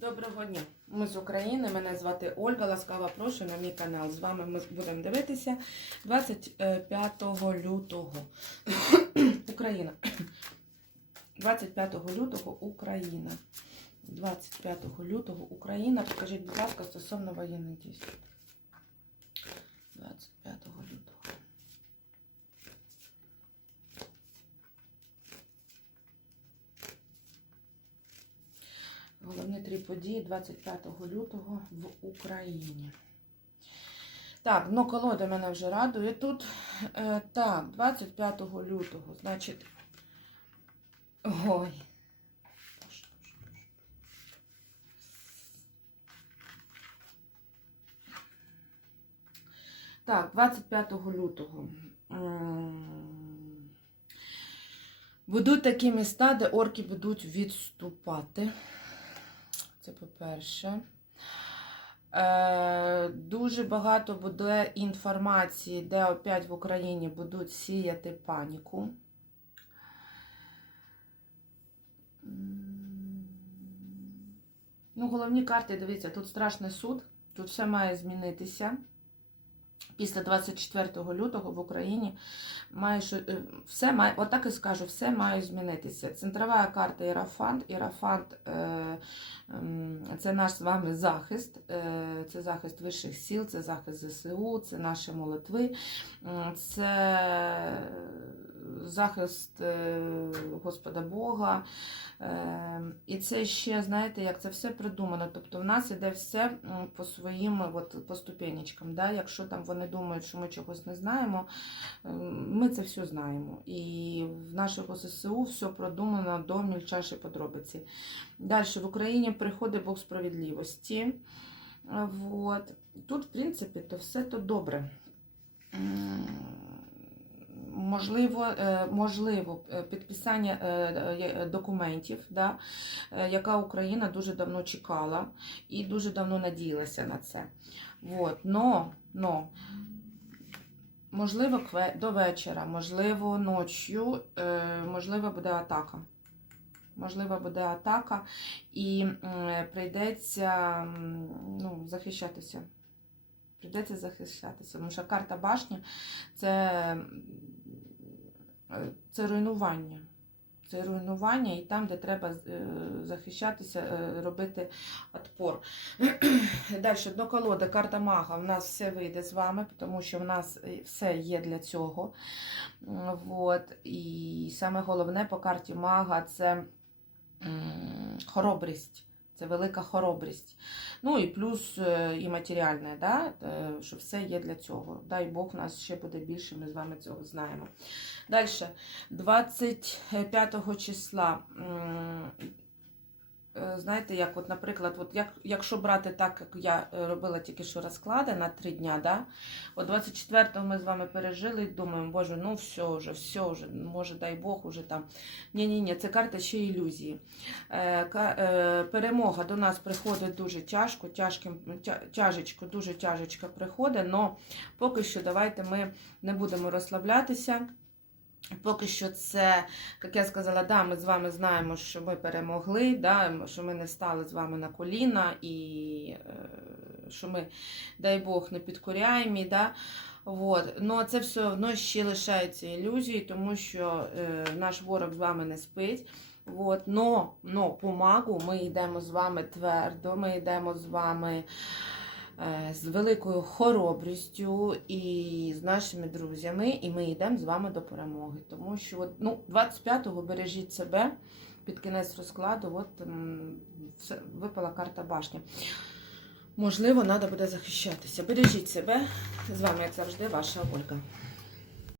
Доброго дня! Ми з України. Мене звати Ольга. Ласкаво прошу на мій канал. З вами ми будемо дивитися 25 лютого. Україна. 25 лютого Україна. 25 лютого Україна. Покажіть, будь ласка, стосовно воєнних дій. 25 лютого. Головні три події 25 лютого в Україні. Так, ну колода мене вже радує тут. Е, так, 25 лютого, значить. Ой. Так, 25 лютого. Будуть такі міста, де орки будуть відступати. Це по-перше. Е, дуже багато буде інформації, де опять в Україні будуть сіяти паніку. Ну, головні карти, дивіться, тут страшний суд, тут все має змінитися. Після 24 лютого в Україні має е, все має, отак і скажу, все має змінитися. Центрова карта Ірафант. Ірафант е, це наш з вами захист, е, це захист вищих сіл, це захист ЗСУ, це наші молитви, це захист е, Господа Бога. Е, І це ще, знаєте, як це все придумано. Тобто в нас іде все по своїм от, по ступенечкам. Да? Якщо там вони думають, що ми чогось не знаємо, ми це все знаємо. І в нашого ЗСУ все продумано до мільчайшої подробиці. Далі в Україні приходить Бог справедливості. Вот. Тут, в принципі, то все то добре. Можливо, е, можливо, е, підписання е, документів, да, яка Україна дуже давно чекала і дуже давно надіялася на це. Вот. Но, но, можливо, до вечора, можливо, ночі, е, можливо, буде атака. Можливо, буде атака, і прийдеться ну, захищатися. Прийдеться захищатися. Тому що карта башні це, це руйнування. Це руйнування, і там, де треба е, захищатися, е, робити отпор. Далі, до колоди, карта мага. У нас все вийде з вами, тому що в нас е, все є для цього. М, Вот. І саме головне по карті мага це хоробрість. Це велика хоробрість. Ну і плюс е, і матеріальне, да? е, що все є для цього. Дай Бог, нас ще буде більше, ми з вами цього знаємо. Далі, 25 числа. Е, Знаєте, як, от, наприклад, от як, якщо брати так, як я е, робила тільки що розклади на три дня, да? от 24-го ми з вами пережили і думаємо, боже, ну все вже, все вже, може, дай Бог, уже там. Ні-ні-ні, це карта ще ілюзії. Е, Перемога до нас приходить дуже тяжко, тяжким, тя- тяжечко, дуже тяжечко приходить, але поки що давайте ми не будемо розслаблятися. Поки що це, як я сказала, да, ми з вами знаємо, що ми перемогли, да, що ми не стали з вами на коліна і е, що ми, дай Бог, не підкоряємо. Да. Вот. Но це все одно ще лишається ілюзією, тому що е, наш ворог з вами не спить. Вот. Но, но по ми йдемо з вами твердо, ми йдемо з вами з великою хоробрістю і з нашими друзями, і ми йдемо з вами до перемоги. Тому що ну, 25-го бережіть себе під кінець розкладу, от все, випала карта башня. Можливо, треба буде захищатися. Бережіть себе. З вами, як завжди, ваша Ольга.